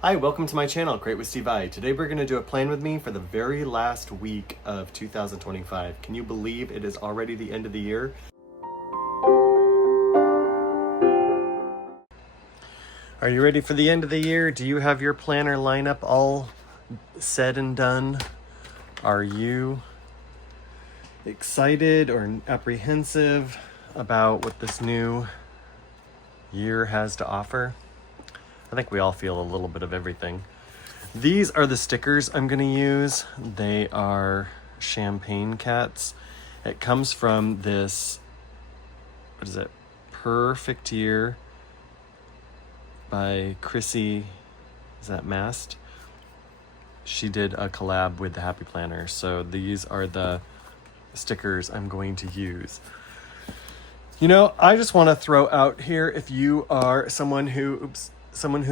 Hi, welcome to my channel, Create with Steve I. Today we're going to do a plan with me for the very last week of 2025. Can you believe it is already the end of the year? Are you ready for the end of the year? Do you have your planner lineup all said and done? Are you excited or apprehensive about what this new year has to offer? I think we all feel a little bit of everything. These are the stickers I'm going to use. They are Champagne Cats. It comes from this, what is it? Perfect Year by Chrissy, is that Mast? She did a collab with the Happy Planner. So these are the stickers I'm going to use. You know, I just want to throw out here, if you are someone who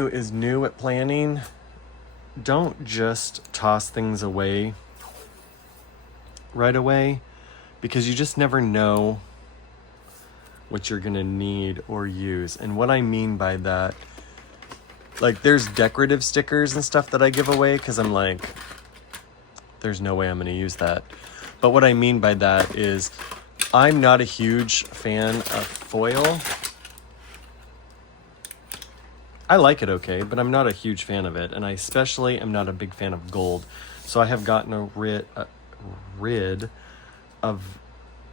is new at planning, don't just toss things away right away, because you just never know what you're gonna need or use. And what I mean by that, like, there's decorative stickers and stuff that I give away because I'm like, there's no way I'm gonna use that. But what I mean by that is, I'm not a huge fan of foil. I like it okay, but I'm not a huge fan of it, and I especially am not a big fan of gold. So I have gotten rid of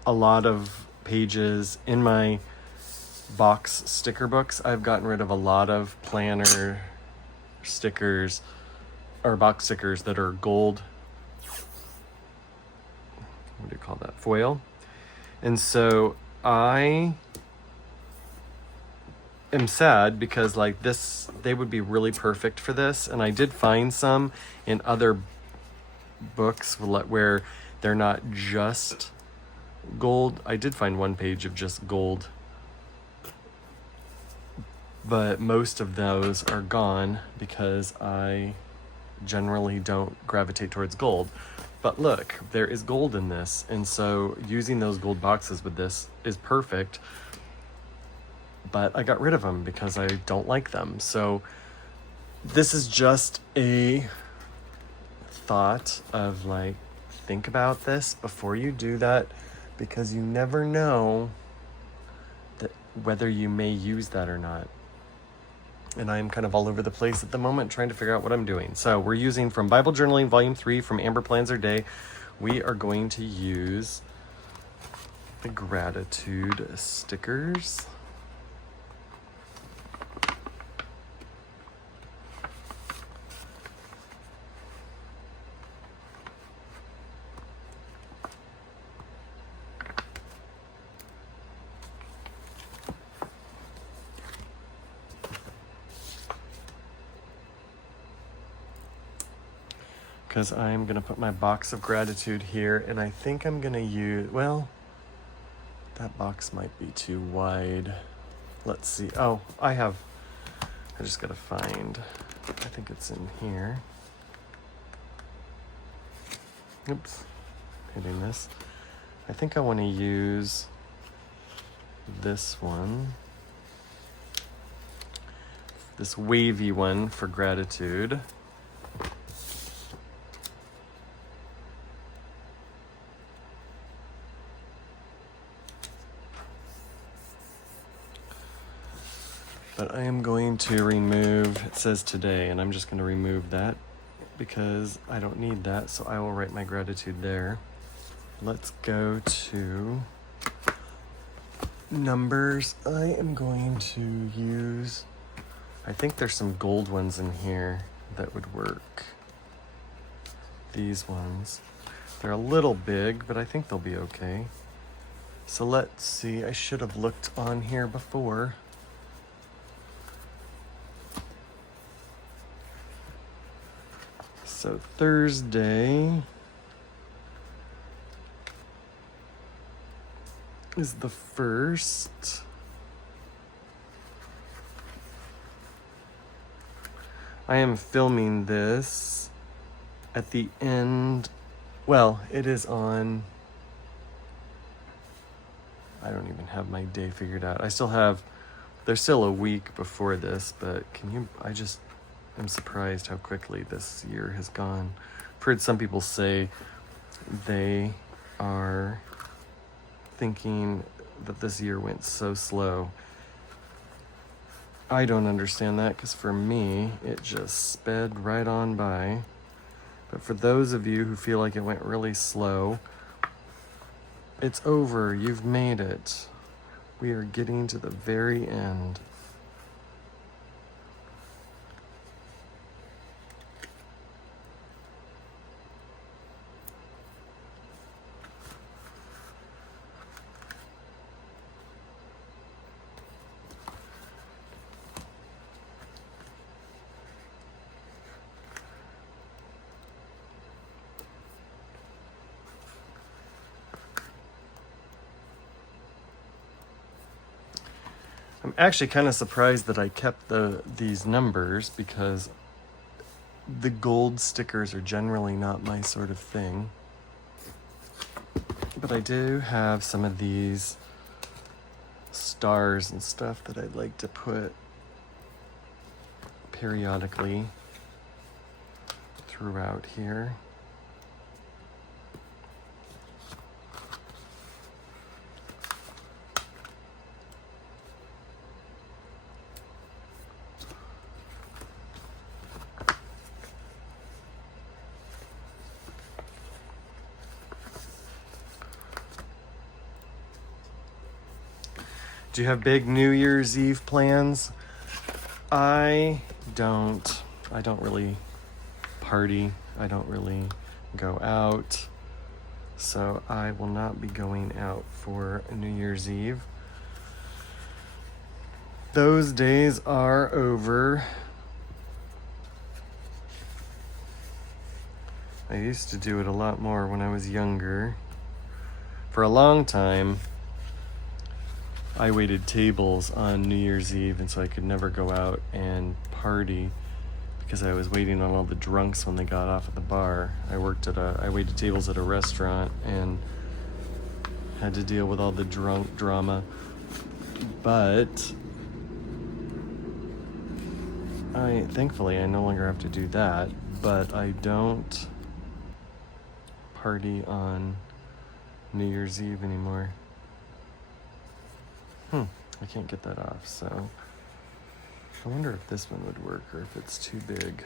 a lot of pages in my box sticker books. I've gotten rid of a lot of planner stickers or box stickers that are gold. What do you call that? Foil. And so I am sad because, like, this, they would be really perfect for this. And I did find some in other books where they're not just gold. I did find one page of just gold, but most of those are gone because I generally don't gravitate towards gold. But look, there is gold in this, and so using those gold boxes with this is perfect. But I got rid of them because I don't like them. So this is just a thought of, like, think about this before you do that, because you never know that whether you may use that or not. And I'm kind of all over the place at the moment trying to figure out what I'm doing. So we're using from Bible Journaling Volume 3 from Amber Plans Her Day. We are going to use the gratitude stickers. Because I'm going to put my box of gratitude here, and I think I'm going to use, well, that box might be too wide. Let's see. Oh, I just got to find, I think it's in here. Oops, hitting this. I think I want to use this one, this wavy one for gratitude. But I am going to remove, it says today, and I'm just going to remove that because I don't need that. So I will write my gratitude there. Let's go to numbers. I am going to use, I think there's some gold ones in here that would work. These ones. They're a little big, but I think they'll be okay. So let's see, I should have looked on here before. So Thursday is the 1st. I am filming this at the end. Well, it is on, I don't even have my day figured out. There's still a week before this, but am surprised how quickly this year has gone. I've heard some people say they are thinking that this year went so slow. I don't understand that, because for me, it just sped right on by. But for those of you who feel like it went really slow, it's over. You've made it. We are getting to the very end. I'm actually kind of surprised that I kept these numbers, because the gold stickers are generally not my sort of thing. But I do have some of these stars and stuff that I'd like to put periodically throughout here. Do you have big New Year's Eve plans? I don't really party. I don't really go out. So I will not be going out for New Year's Eve. Those days are over. I used to do it a lot more when I was younger. For a long time, I waited tables on New Year's Eve, and so I could never go out and party because I was waiting on all the drunks when they got off at the bar. I waited tables at a restaurant and had to deal with all the drunk drama. But thankfully I no longer have to do that, but I don't party on New Year's Eve anymore. I can't get that off, so I wonder if this one would work or if it's too big.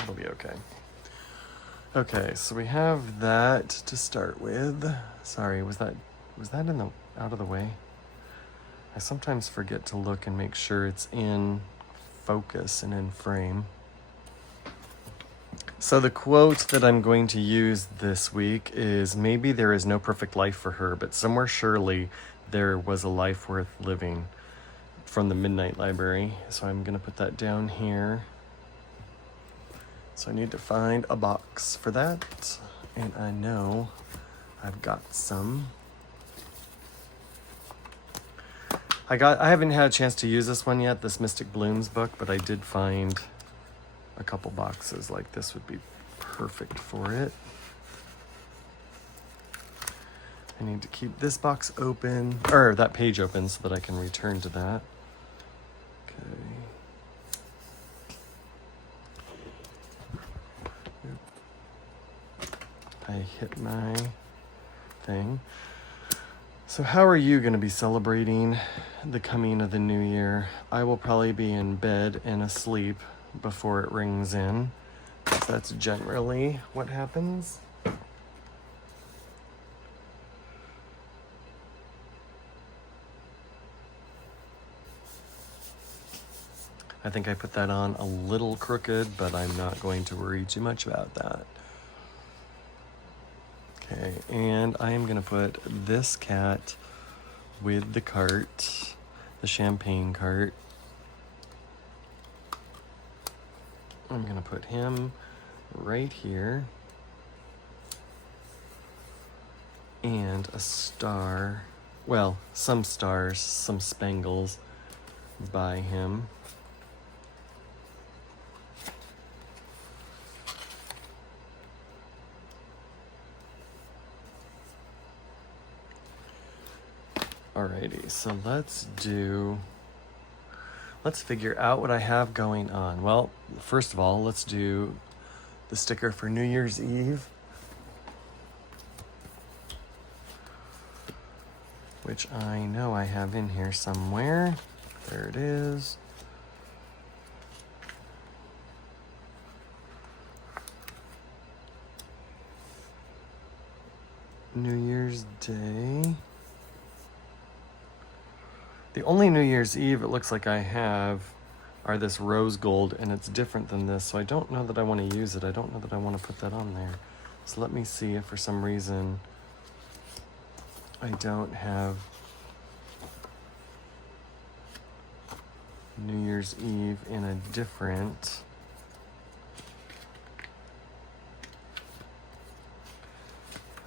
It'll be okay. Okay, so we have that to start with. Sorry, was that out of the way? I sometimes forget to look and make sure it's in focus and in frame. So the quote that I'm going to use this week is, "Maybe there is no perfect life for her, but somewhere surely there was a life worth living," from the Midnight Library. So I'm going to put that down here. So I need to find a box for that, and I know I've got some. I haven't had a chance to use this one yet, this Mystic Blooms book, but I did find a couple boxes like this would be perfect for it. I need to keep this box open, or that page open, so that I can return to that. Okay. I hit my thing. So how are you going to be celebrating the coming of the new year? I will probably be in bed and asleep before it rings in. That's generally what happens. I think I put that on a little crooked, but I'm not going to worry too much about that. Okay, and I am going to put this cat with the cart, the champagne cart. I'm going to put him right here. And a star, well, some stars, some spangles by him. Alrighty, so let's do Let's figure out what I have going on. Well, first of all, let's do the sticker for New Year's Eve, which I know I have in here somewhere. There it is. New Year's Day. The only New Year's Eve it looks like I have are this rose gold, and it's different than this, so I don't know that I want to use it. I don't know that I want to put that on there. So let me see if for some reason I don't have New Year's Eve in a different.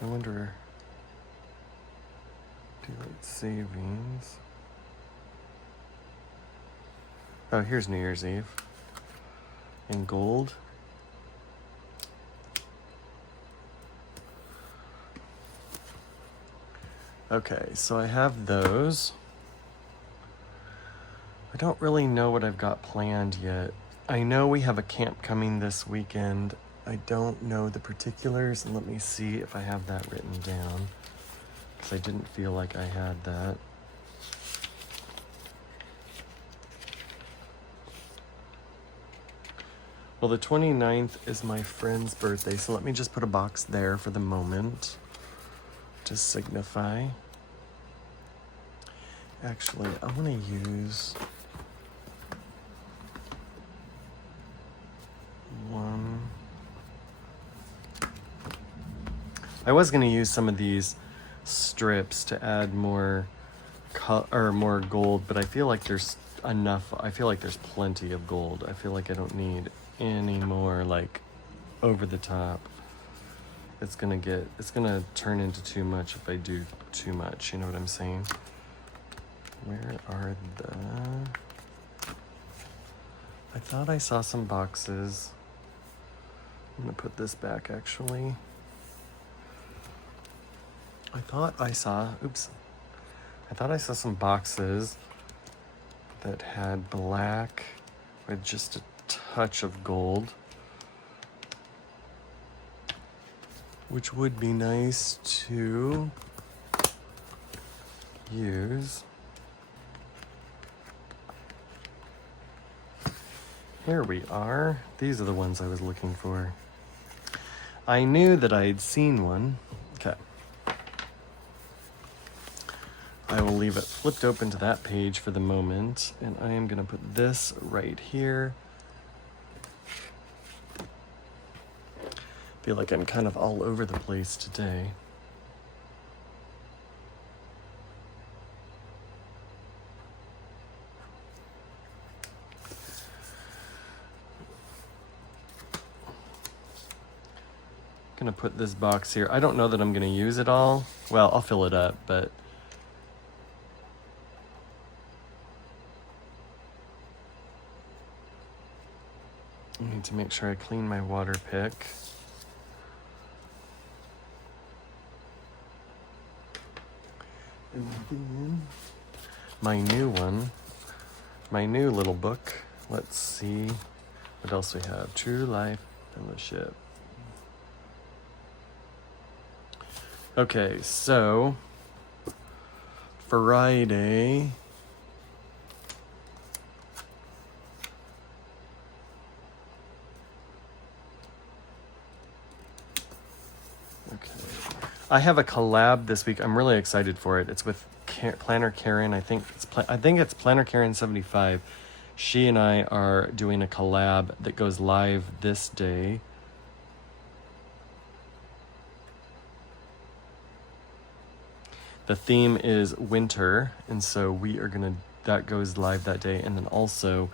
I wonder, daylight savings. Oh, here's New Year's Eve in gold. Okay, so I have those. I don't really know what I've got planned yet. I know we have a camp coming this weekend. I don't know the particulars, and let me see if I have that written down, because I didn't feel like I had that. Well, the 29th is my friend's birthday, so let me just put a box there for the moment to signify. Actually, I want to use one. I was going to use some of these strips to add more more gold, but I feel like there's enough. I feel like there's plenty of gold. I feel like I don't need any more like over the top. It's gonna turn into too much if I do too much, you know what I'm saying? Where are I thought I saw some boxes. I'm gonna put this back actually. I thought I saw some boxes that had black with just a touch of gold, which would be nice to use. Here we are. These are the ones I was looking for. I knew that I had seen one. Okay. I will leave it flipped open to that page for the moment, and I am going to put this right here. Feel like I'm kind of all over the place today. Gonna put this box here. I don't know that I'm gonna use it all. Well, I'll fill it up, but I need to make sure I clean my water pick. And then my new one, my new little book. Let's see what else we have. True Life Fellowship. Okay, so Friday. Okay. I have a collab this week. I'm really excited for it. It's with Planner Karen. I think it's Planner Karen 75. She and I are doing a collab that goes live this day. The theme is winter, and so that goes live that day. And then also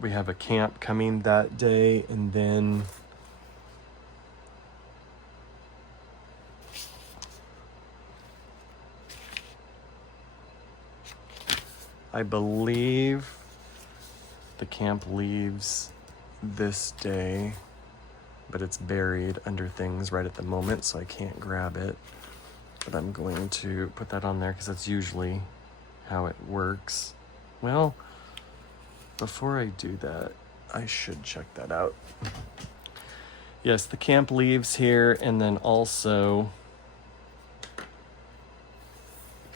we have a camp coming that day, and then I believe the camp leaves this day. but it's buried under things right at the moment, so I can't grab it. But I'm going to put that on there because that's usually how it works. Well, before I do that, I should check that out. Yes, the camp leaves here, and then also,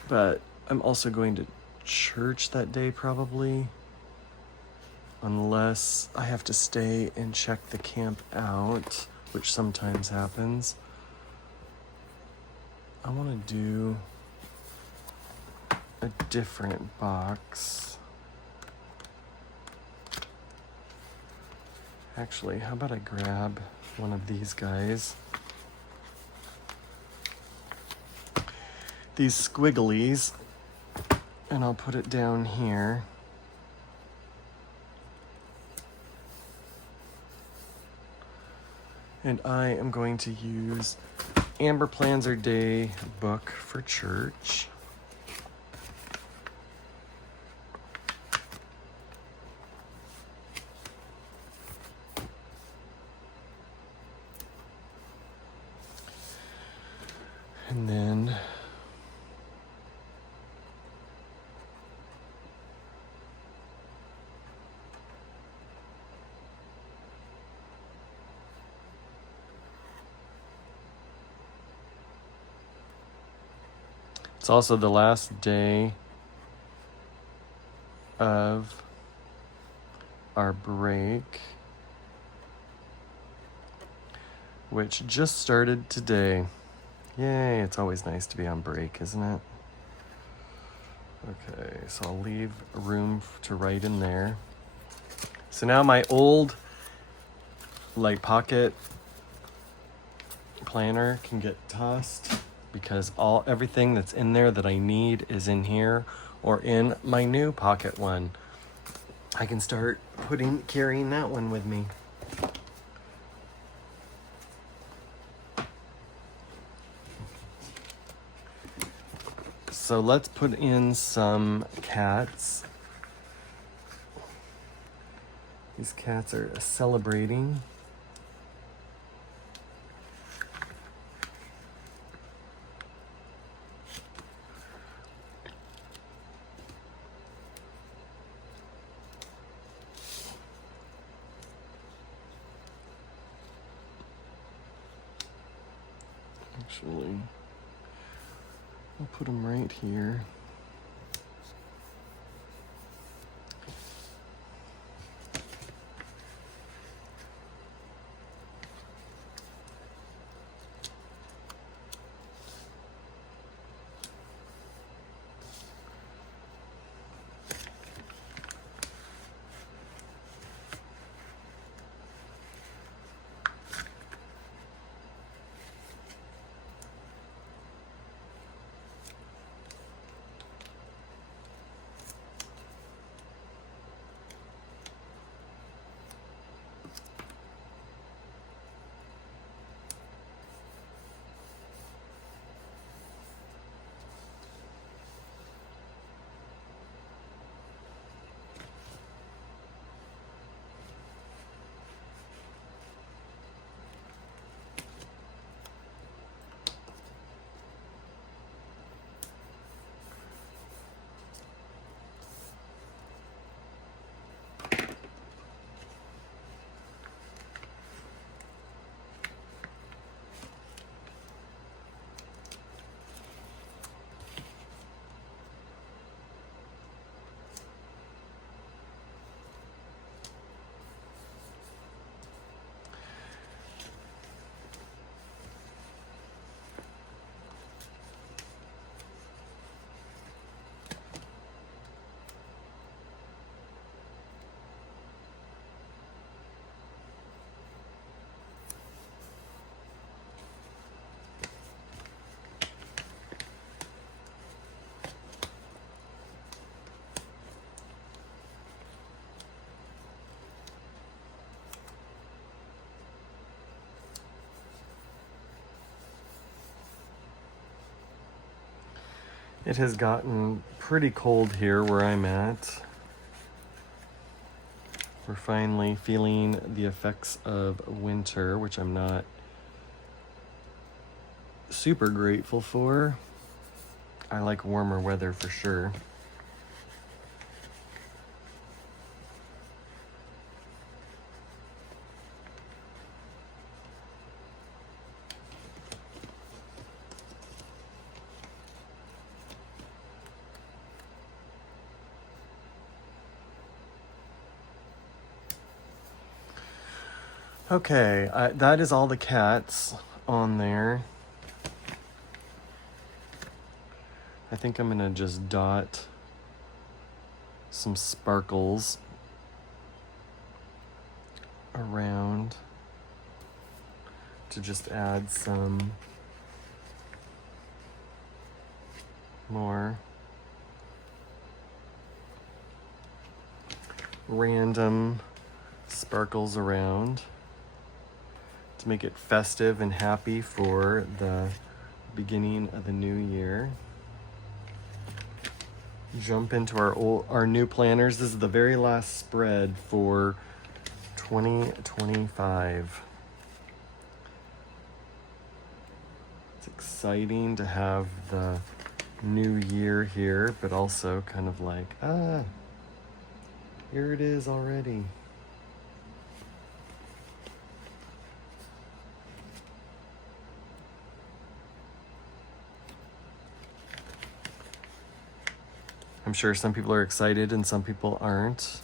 but I'm also going to church that day probably, unless I have to stay and check the camp out, which sometimes happens. I want to do a different box. Actually, how about I grab one of these guys? These squigglies, and I'll put it down here. And I am going to use Amber Plans Her Day book for church. And then it's also the last day of our break, which just started today. Yay, it's always nice to be on break, isn't it? Okay, so I'll leave room to write in there. So now my old pocket planner can get tossed because everything that's in there that I need is in here or in my new pocket one. I can start carrying that one with me. So let's put in some cats. These cats are celebrating. Actually, I'll put them right here. It has gotten pretty cold here where I'm at. We're finally feeling the effects of winter, which I'm not super grateful for. I like warmer weather for sure. Okay, that is all the cats on there. I think I'm gonna just dot some sparkles around to just add some more random sparkles around to make it festive and happy for the beginning of the new year. Jump into our new planners. This is the very last spread for 2025. It's exciting to have the new year here, but also kind of like, here it is already. I'm sure some people are excited and some people aren't.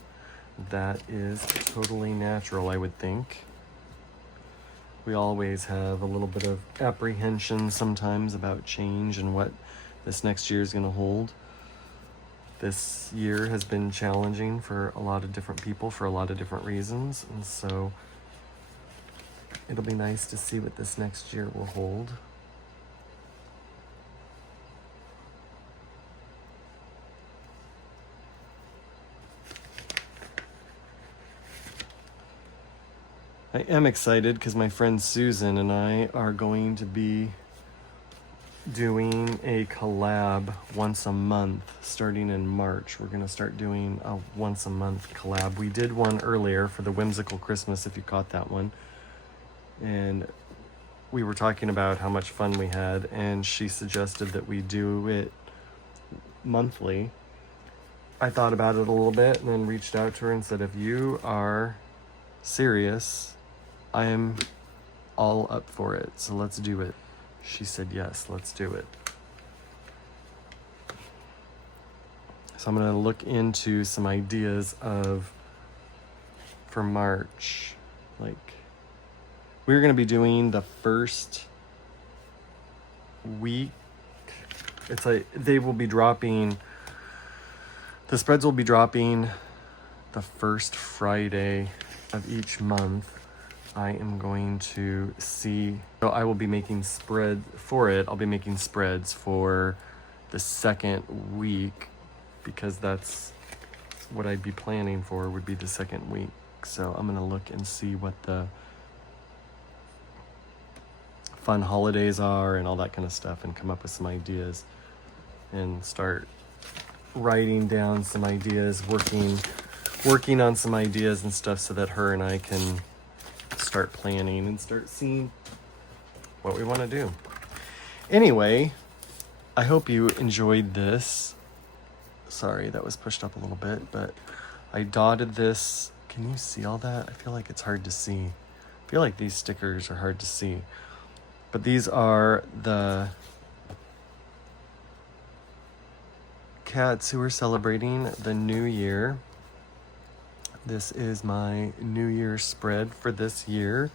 That is totally natural, I would think. We always have a little bit of apprehension sometimes about change and what this next year is going to hold. This year has been challenging for a lot of different people for a lot of different reasons, and so it'll be nice to see what this next year will hold. I am excited because my friend Susan and I are going to be doing a collab once a month starting in March. We're going to start doing a once a month collab. We did one earlier for the Whimsical Christmas, if you caught that one. And we were talking about how much fun we had, and she suggested that we do it monthly. I thought about it a little bit and then reached out to her and said, if you are serious, I am all up for it, so let's do it. She said, yes, let's do it. So I'm gonna look into some ideas for March. Like, we're gonna be doing the first week. It's like they will be dropping, the spreads will be dropping the first Friday of each month. I am going to see, so I will be making spread for it. I'll be making spreads for the second week because that's what I'd be planning for, would be the second week. So I'm gonna look and see what the fun holidays are and all that kind of stuff and come up with some ideas and start writing down some ideas, working on some ideas and stuff so that her and I can start planning and start seeing what we want to do. Anyway, I hope you enjoyed this. Sorry, that was pushed up a little bit, but I dotted this. Can you see all that? I feel like it's hard to see. I feel like these stickers are hard to see. But these are the cats who are celebrating the new year. This is my New Year's spread for this year.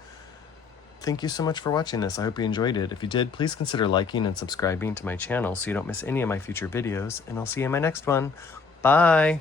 Thank you so much for watching this. I hope you enjoyed it. If you did, please consider liking and subscribing to my channel so you don't miss any of my future videos, and I'll see you in my next one. Bye!